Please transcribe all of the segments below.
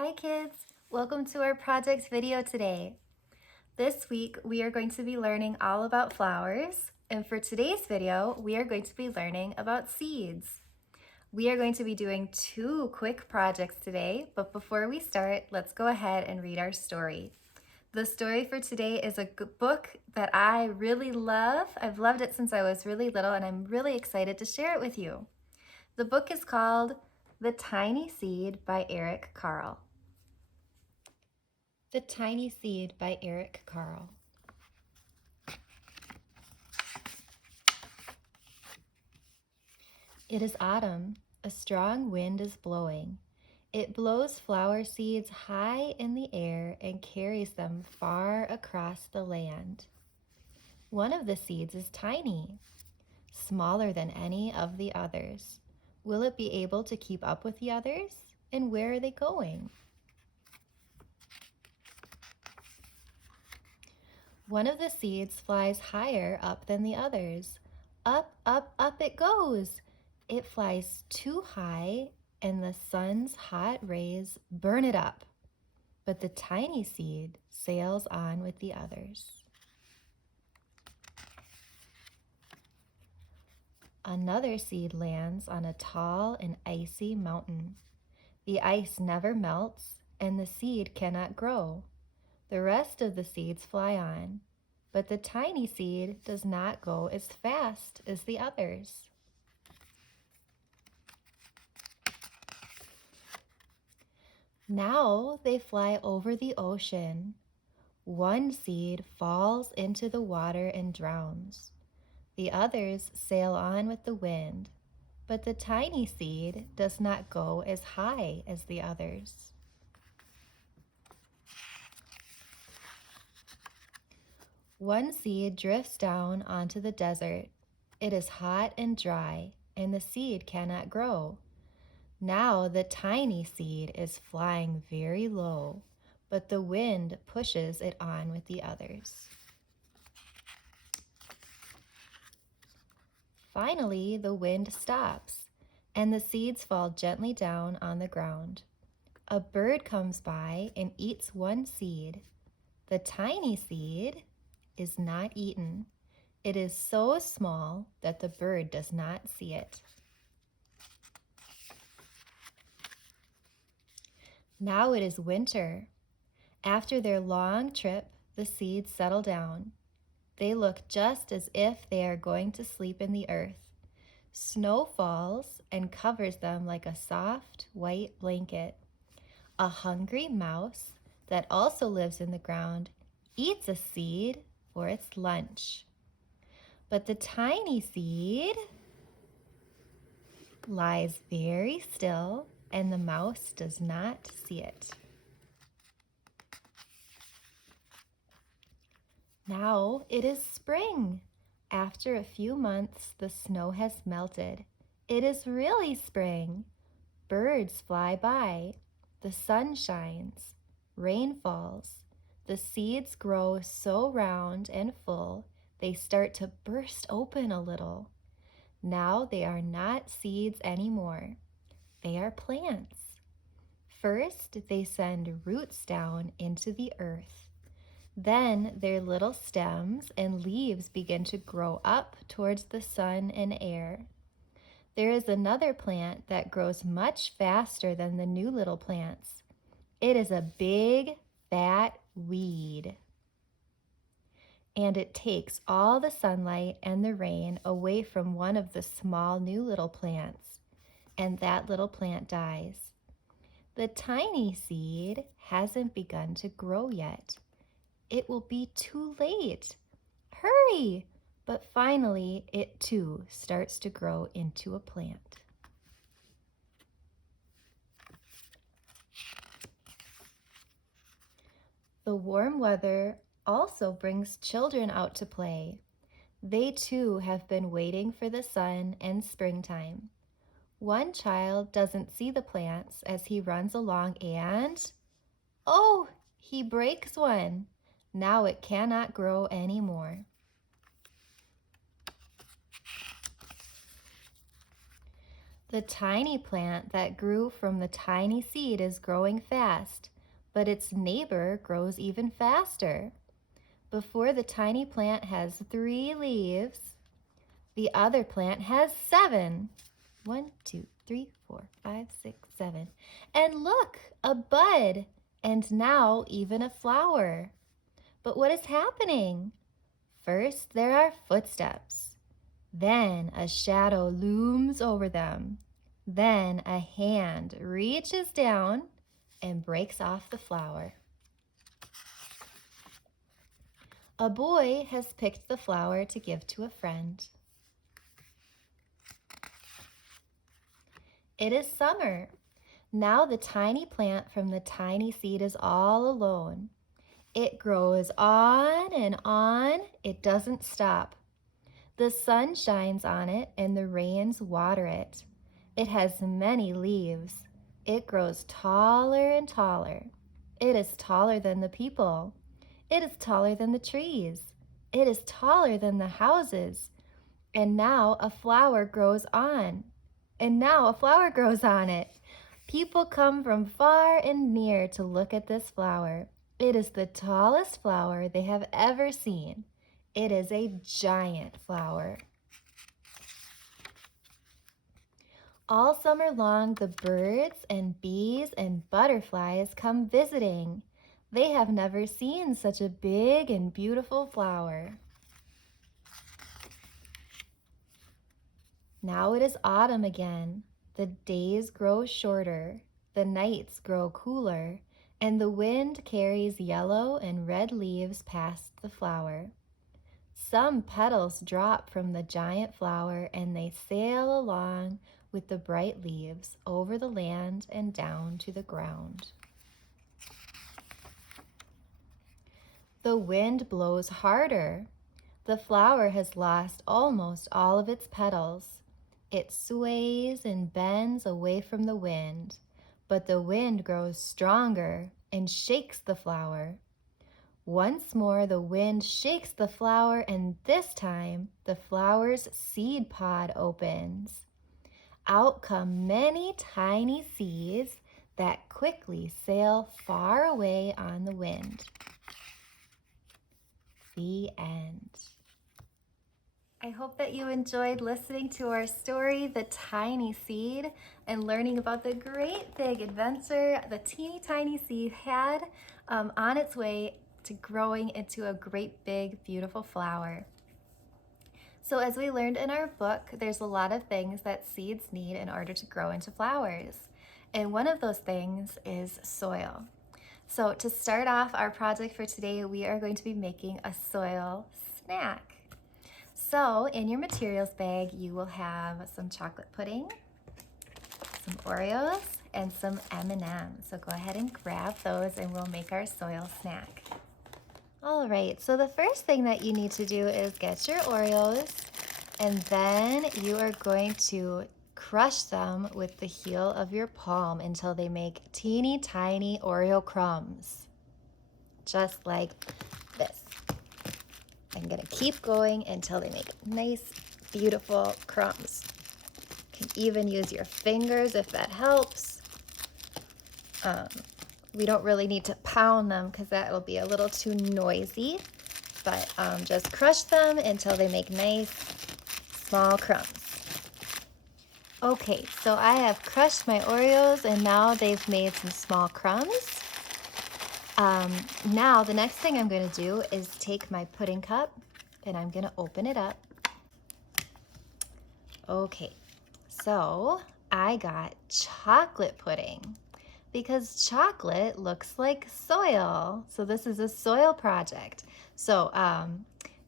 Hi kids! Welcome to our project video today. This week we are going to be learning all about flowers, and for today's video we are going to be learning about seeds. We are going to be doing 2 quick projects today, but before we start, let's go ahead and read our story. The story for today is a book that I really love. I've loved it since I was really little and I'm really excited to share it with you. The book is called The Tiny Seed by Eric Carle. The Tiny Seed by Eric Carle. It is autumn. A strong wind is blowing. It blows flower seeds high in the air and carries them far across the land. One of the seeds is tiny, smaller than any of the others. Will it be able to keep up with the others? And where are they going? One of the seeds flies higher up than the others. Up, up, up it goes. It flies too high, and the sun's hot rays burn it up. But the tiny seed sails on with the others. Another seed lands on a tall and icy mountain. The ice never melts, and the seed cannot grow. The rest of the seeds fly on, but the tiny seed does not go as fast as the others. Now they fly over the ocean. One seed falls into the water and drowns. The others sail on with the wind, but the tiny seed does not go as high as the others. One seed drifts down onto the desert. It is hot and dry, and the seed cannot grow. Now the tiny seed is flying very low, but the wind pushes it on with the others. Finally, the wind stops, and the seeds fall gently down on the ground. A bird comes by and eats one seed. The tiny seed is not eaten. It is so small that the bird does not see it. Now it is winter. After their long trip, the seeds settle down. They look just as if they are going to sleep in the earth. Snow falls and covers them like a soft white blanket. A hungry mouse that also lives in the ground eats a seed for its lunch. But the tiny seed lies very still, and the mouse does not see it. Now it is spring. After a few months, the snow has melted. It is really spring. Birds fly by. The sun shines. Rain falls. The seeds grow so round and full, they start to burst open a little. Now they are not seeds anymore. They are plants. First, they send roots down into the earth. Then their little stems and leaves begin to grow up towards the sun and air. There is another plant that grows much faster than the new little plants. It is a big, fat weed. And it takes all the sunlight and the rain away from one of the small new little plants, and that little plant dies. The tiny seed hasn't begun to grow yet. It will be too late. Hurry! But finally, it too starts to grow into a plant. The warm weather also brings children out to play. They too have been waiting for the sun and springtime. One child doesn't see the plants as he runs along and, oh, he breaks one. Now it cannot grow anymore. The tiny plant that grew from the tiny seed is growing fast, but its neighbor grows even faster. Before the tiny plant has 3 leaves, the other plant has 7. 1, 2, 3, 4, 5, 6, 7. And look, a bud, and now even a flower. But what is happening? First, there are footsteps. Then a shadow looms over them. Then a hand reaches down and breaks off the flower. A boy has picked the flower to give to a friend. It is summer. Now the tiny plant from the tiny seed is all alone. It grows on and on. It doesn't stop. The sun shines on it and the rains water it. It has many leaves. It grows taller and taller. It is taller than the people. It is taller than the trees. It is taller than the houses. And now a flower grows on. And now a flower grows on it. People come from far and near to look at this flower. It is the tallest flower they have ever seen. It is a giant flower. All summer long, the birds and bees and butterflies come visiting. They have never seen such a big and beautiful flower. Now it is autumn again. The days grow shorter, the nights grow cooler, and the wind carries yellow and red leaves past the flower. Some petals drop from the giant flower and they sail along with the bright leaves over the land and down to the ground. The wind blows harder. The flower has lost almost all of its petals. It sways and bends away from the wind, but the wind grows stronger and shakes the flower. Once more the wind shakes the flower, and this time the flower's seed pod opens. Out come many tiny seeds that quickly sail far away on the wind. The end. I hope that you enjoyed listening to our story, The Tiny Seed, and learning about the great big adventure the teeny tiny seed had on its way to growing into a great big beautiful flower. So as we learned in our book, there's a lot of things that seeds need in order to grow into flowers. And one of those things is soil. So to start off our project for today, we are going to be making a soil snack. So in your materials bag, you will have some chocolate pudding, some Oreos, and some M&Ms. So go ahead and grab those and we'll make our soil snack. All right, so the first thing that you need to do is get your Oreos, and then you are going to crush them with the heel of your palm until they make teeny tiny Oreo crumbs, just like this. I'm gonna keep going until they make nice, beautiful crumbs. You can even use your fingers if that helps. We don't really need to pound them because that will be a little too noisy, but just crush them until they make nice, small crumbs. Okay, so I have crushed my Oreos and now they've made some small crumbs. Now the next thing I'm going to do is take my pudding cup and I'm going to open it up. Okay, so I got chocolate pudding because chocolate looks like soil. So this is a soil project. So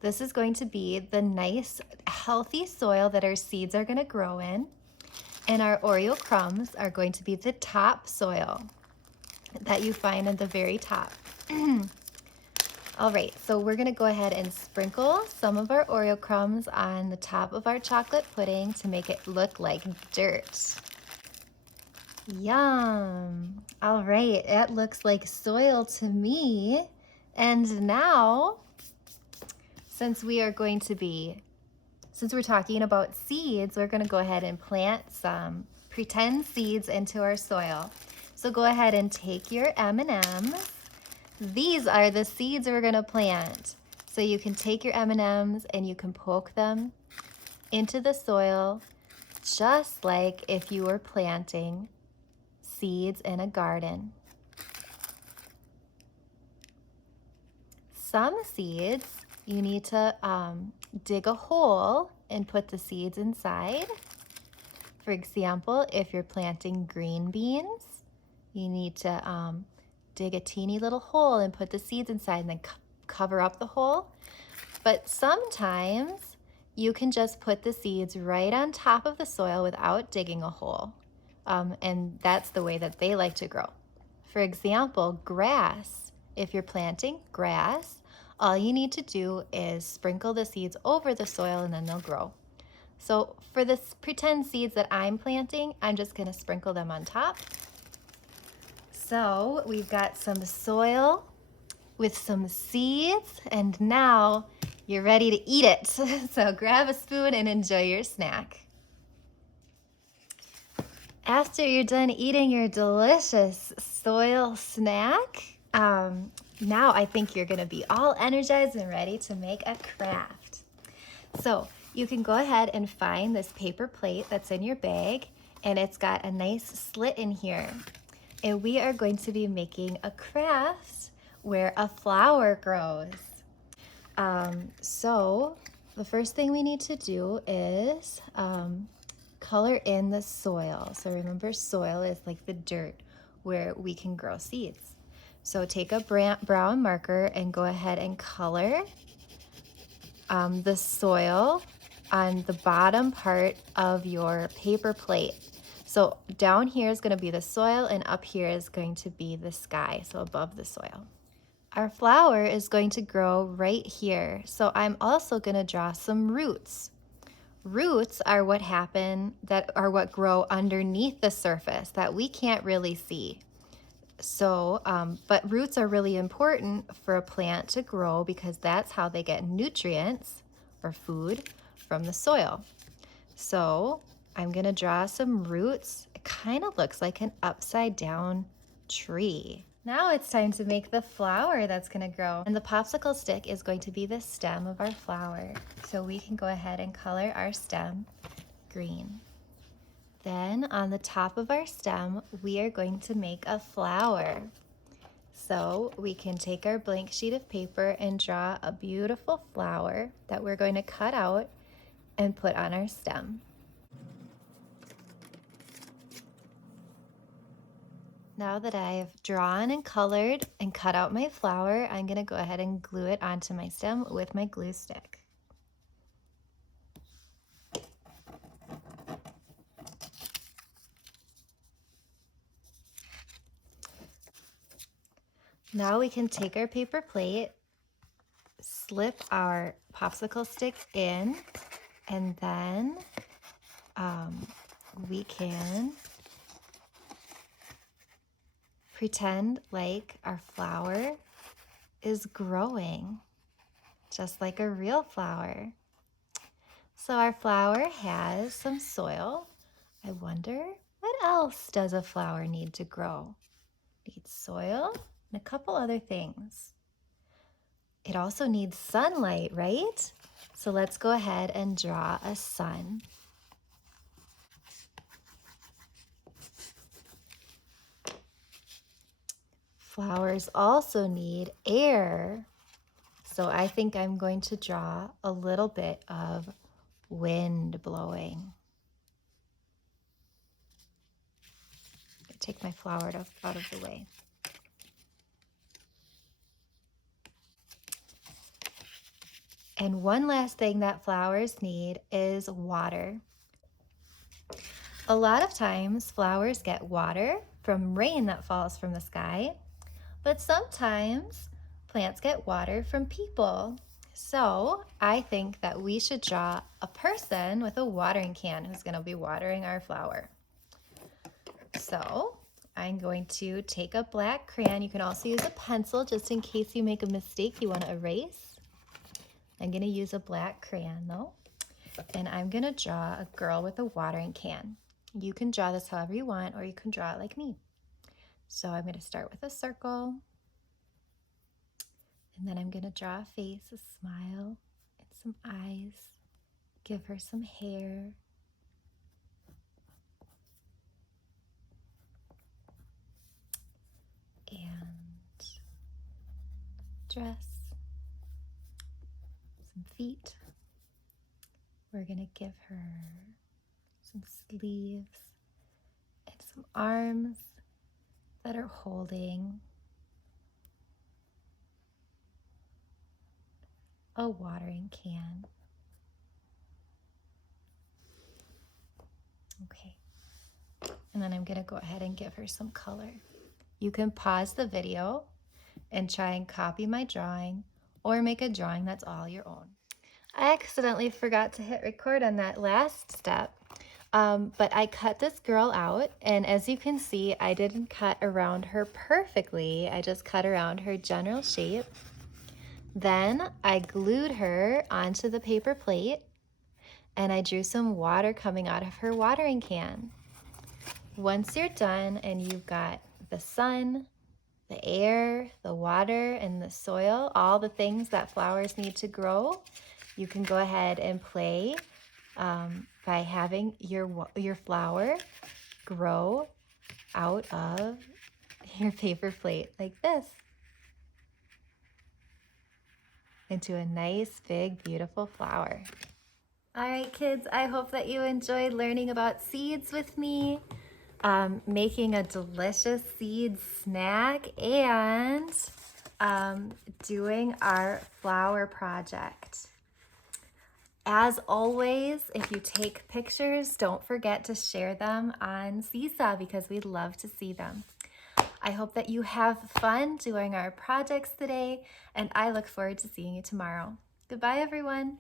this is going to be the nice, healthy soil that our seeds are going to grow in. And our Oreo crumbs are going to be the top soil that you find at the very top. All right, so we're gonna go ahead and sprinkle some of our Oreo crumbs on the top of our chocolate pudding to make it look like dirt. Yum. All right, it looks like soil to me. And now, since we are going to be Since we're talking about seeds, we're going to go ahead and plant some pretend seeds into our soil. So go ahead and take your M&Ms. These are the seeds we're going to plant. So you can take your M&Ms and you can poke them into the soil just like if you were planting seeds in a garden. Some seeds, you need to dig a hole and put the seeds inside. For example, if you're planting green beans, you need to dig a teeny little hole and put the seeds inside and then cover up the hole. But sometimes you can just put the seeds right on top of the soil without digging a hole. And that's the way that they like to grow. For example, grass. If you're planting grass, all you need to do is sprinkle the seeds over the soil and then they'll grow. So for this pretend seeds that I'm planting, I'm just going to sprinkle them on top. So we've got some soil with some seeds, and now you're ready to eat it. So grab a spoon and enjoy your snack. After you're done eating your delicious soil snack, now I think you're gonna be all energized and ready to make a craft. So you can go ahead and find this paper plate that's in your bag, and it's got a nice slit in here. And we are going to be making a craft where a flower grows. So the first thing we need to do is color in the soil. So remember, soil is like the dirt where we can grow seeds. So take a brown marker and go ahead and color the soil on the bottom part of your paper plate. So down here is going to be the soil, and up here is going to be the sky, so above the soil. Our flower is going to grow right here. So I'm also going to draw some roots. Roots are what what grow underneath the surface that we can't really see. So, but roots are really important for a plant to grow because that's how they get nutrients or food from the soil. So I'm going to draw some roots. It kind of looks like an upside down tree. Now it's time to make the flower that's going to grow. And the popsicle stick is going to be the stem of our flower. So we can go ahead and color our stem green. Then on the top of our stem, we are going to make a flower. So we can take our blank sheet of paper and draw a beautiful flower that we're going to cut out and put on our stem. Now that I've drawn and colored and cut out my flower, I'm going to go ahead and glue it onto my stem with my glue stick. Now we can take our paper plate, slip our popsicle stick in, and then we can pretend like our flower is growing, just like a real flower. So our flower has some soil. I wonder, what else does a flower need to grow? It needs soil and a couple other things. It also needs sunlight, right? So let's go ahead and draw a sun. Flowers also need air. So I think I'm going to draw a little bit of wind blowing. Take my flower out of the way. And one last thing that flowers need is water. A lot of times flowers get water from rain that falls from the sky, but sometimes plants get water from people. So I think that we should draw a person with a watering can who's going to be watering our flower. So I'm going to take a black crayon. You can also use a pencil just in case you make a mistake you want to erase. I'm going to use a black crayon though. And I'm gonna draw a girl with a watering can. You can draw this however you want, or you can draw it like me. So I'm gonna start with a circle, and then I'm gonna draw a face, a smile, and some eyes. Give her some hair. And dress. Some feet. We're gonna give her some sleeves and some arms that are holding a watering can. Okay. And then I'm gonna go ahead and give her some color. You can pause the video and try and copy my drawing or make a drawing that's all your own. I accidentally forgot to hit record on that last step, but I cut this girl out, and as you can see, I didn't cut around her perfectly. I just cut around her general shape. Then I glued her onto the paper plate, and I drew some water coming out of her watering can. Once you're done and you've got the sun, the air, the water, and the soil, all the things that flowers need to grow, you can go ahead and play by having your flower grow out of your paper plate like this into a nice, big, beautiful flower. All right, kids, I hope that you enjoyed learning about seeds with me, making a delicious seed snack, and doing our flower project. As always, if you take pictures, don't forget to share them on Seesaw because we'd love to see them. I hope that you have fun doing our projects today, and I look forward to seeing you tomorrow. Goodbye, everyone.